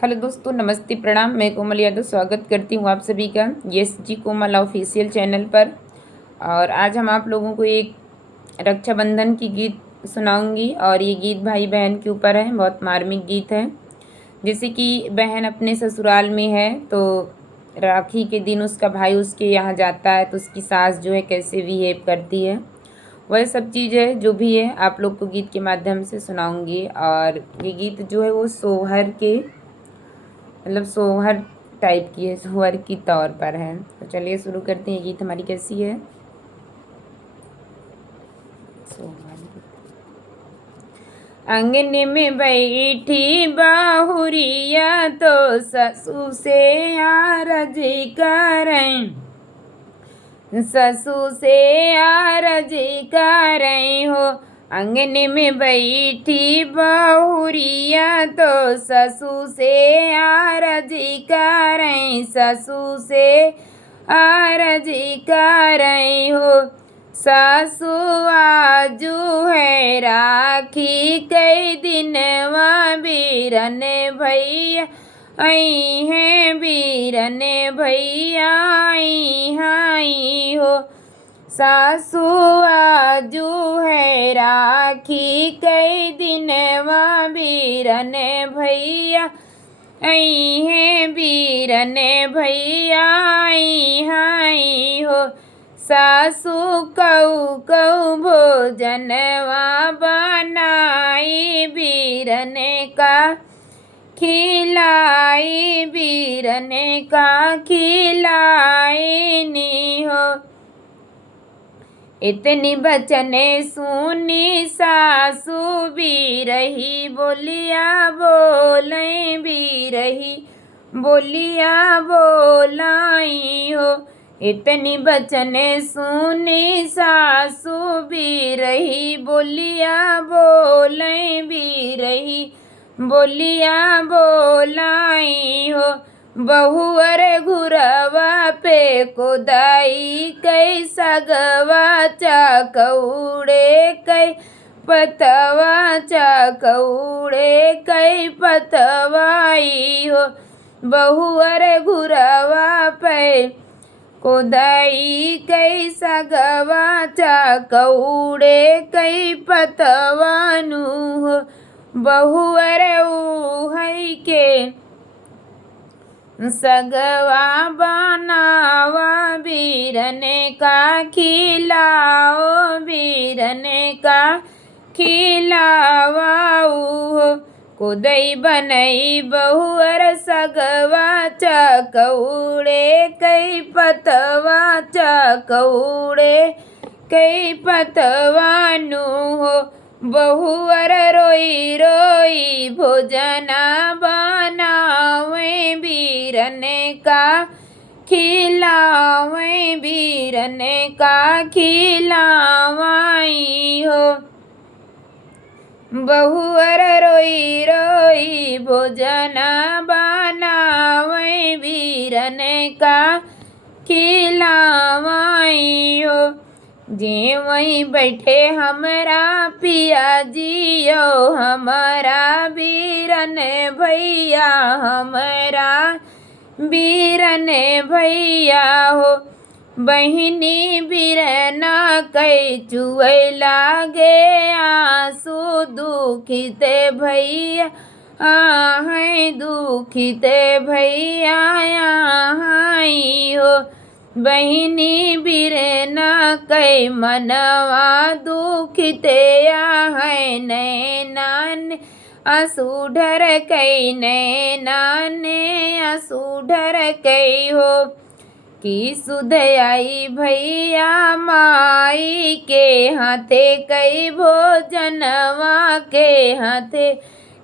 Hello दोस्तों, नमस्ते, प्रणाम। मैं कोमल यादव स्वागत करती हूँ आप सभी का यस जी कोमल ऑफिशियल चैनल पर। और आज हम आप लोगों को एक रक्षाबंधन की गीत सुनाऊंगी और ये गीत भाई बहन के ऊपर है। बहुत मार्मिक गीत है। जैसे कि बहन अपने ससुराल में है तो राखी के दिन उसका भाई उसके यहाँ जाता है तो उसकी सास जो है कैसे बिहेव करती है, वह सब चीज़ है जो भी है आप लोग को गीत के माध्यम से सुनाऊंगी। और ये गीत जो है वो सोहर के मतलब सोहर टाइप की है, सोहर की तौर पर है। तो चलिए शुरू करते हैं। गीत हमारी कैसी है? सोहर। अंगने में बैठी बाहुरिया तो ससु से आरज करें, ससु से आरज करें हो। अंगने में बैठी बहुरिया तो ससु से आरज करें, ससु से आरज करें हो। सासु आजू है राखी कई दिनवा बीरन भैया आई हैं, बीरन भैया आई हाई हो। सासु आजू है राखी कई दिनवा बीरन भैया आई हैं, बीरन भैया आई हाई हो। सासु कऊ कऊ भोजनवा बनाई बीरन का खिलाई, बीरन का खिलाई नी हो। इतनी बचन सुनी सासु बीरही बोलिया बोलें, बीरही बोलिया बोलाई हो। इतनी बचन सुनी सासु बीरही बोलिया बोलें, बीरही बोलिया बोलाई हो। बहुअर घुरवा पे कोदाई कई सगवा चाकौड़े कई पतवा चाकौड़े कई पतवाई हो। बहुअर घुरवा पे कोदाई कई सगवा चाकौड़े कई पतवानु हो। बहुअर उहई के सगवा बनावा बीरन का खिलाओ, बीरन का खिलावाऊ। कोदई बनई बहुअर सगवा चकौड़े कई पतवा चकौड़े कई पतवानु हो। बहुअर रोई रोई भोजना बनावे बीरन का खिलावे, बीरन का खिलावाई हो। बहुअर रोई रोई भोजना बनावे बीरन का खिलावाई हो। जे वहीं बैठे हमरा पिया जियो, हमारा बीरन भैया, हमारा बीरन भैया हो। बहिनी बीरना कई चुए लागे आंसू दुखित भैया हैं, दुखित भैया आई हो। बहिनी बीरना कई मनवा दुखित है, नैनान आंसू ढर कई, नैनान आंसू ढर कई हो। कि सुध आई भैया माई के हाथे कई भोजनवा के हाथे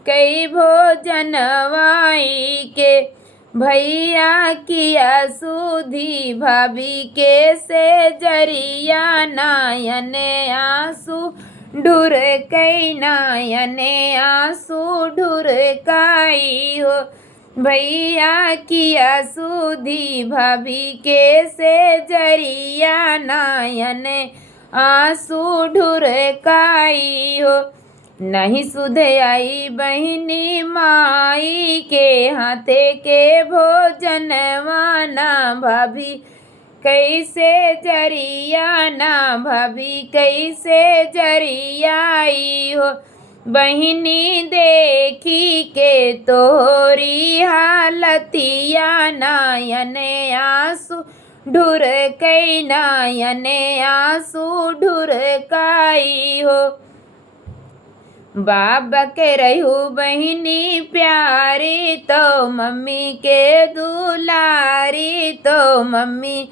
कई भोजनवाई के। भैया किया सुधी भाभी के से जरिया नायन आंसू ढुर कई, नायन आंसू ढुर काई हो। भैया किया सुधी भाभी के से जरिया नायन आंसू ढुर काई हो। नहीं सुध आई बहिनी माई के हाथे के भोजन वाना भाभी कैसे जरिया ना भाभी कैसे जरियाई हो। बहिनी देखी के तोरी हालतिया नयन आंसू ढुर कई नयन आंसू ढुर काई हो। बाबा के रहू बहिनी प्यारी तो मम्मी के दुलारी तो मम्मी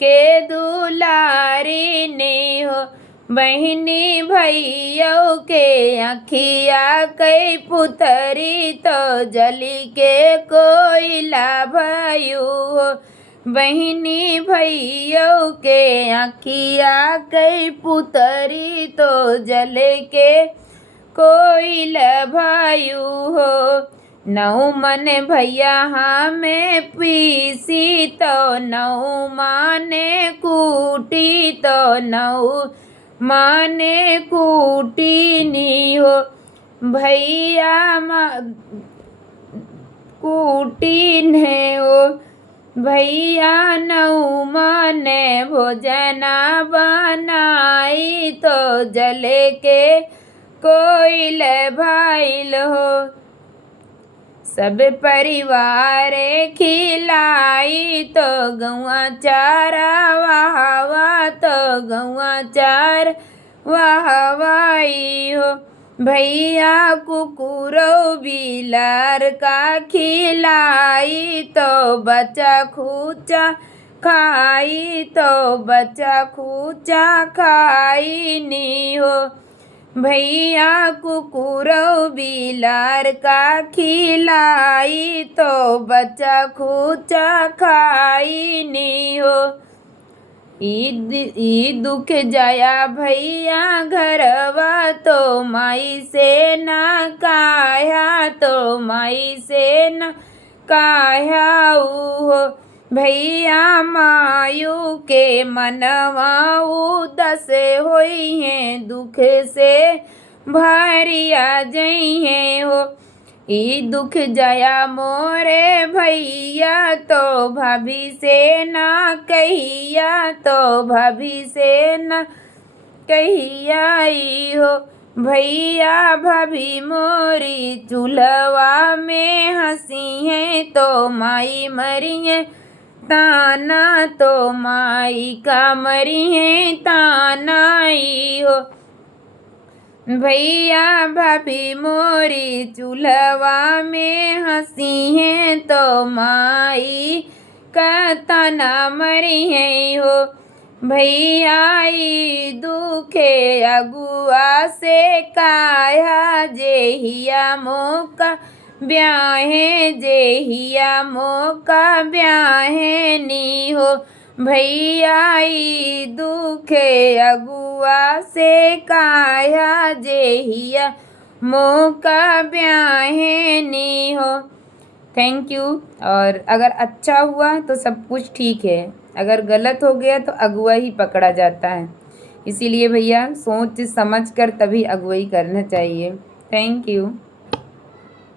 के दुलारी ने हो। बहिनी भैया के अखिया कई पुतरी तो जली के कोयला भयू हो। बहिनी भैया के अखिया कई पुतरी तो जले के कोयल भयू हो। नौ मन भैया हमें पीसी तो नौ माने कूटी तो नौ माने कूटी नी हो। भैया कूटी ने हो। भैया नौ माने भोजना बनाई तो जले के कोयल भाईल हो। सब परिवार खिलाई तो गौआ चारा वाहवा तो गौआ चार वाहवाई हो। भैया कुकुरो बिलार का खिलाई तो बच्चा खूचा खाई तो बच्चा खूचा खाई नी हो। भैया कुकुरो बिलार का खिलाई तो बच्चा खूचा खाई नी हो। ई दुख जाया भैया घरवा तो माई से ना काया तो माई से ना काया हो। भैया मायू के मनवा उदस होई हैं दुख से भरिया जई हैं हो। ई दुख जया मोरे भैया तो भाभी से ना कहिया तो भाभी से ना कहिया ई हो। भैया भाभी मोरी चूल्हा में हंसी है तो माई मरी है ताना तो माई का मरी है तानाई हो। भैया भाभी मोरी चूल्हा में हंसी है तो माई का ताना मरी है हो। भैया ई दुखे अगुआ से काया जेहिया मौका ब्याहे जेहिया मौका ब्याहे नी हो। भैया ई दुखे अगुआ से काया जेहिया मौका ब्याहे नी हो। Thank you. और अगर अच्छा हुआ तो सब कुछ ठीक है, अगर गलत हो गया तो अगुआ ही पकड़ा जाता है। इसीलिए भैया सोच समझ कर तभी अगुवाई करना चाहिए। Thank you.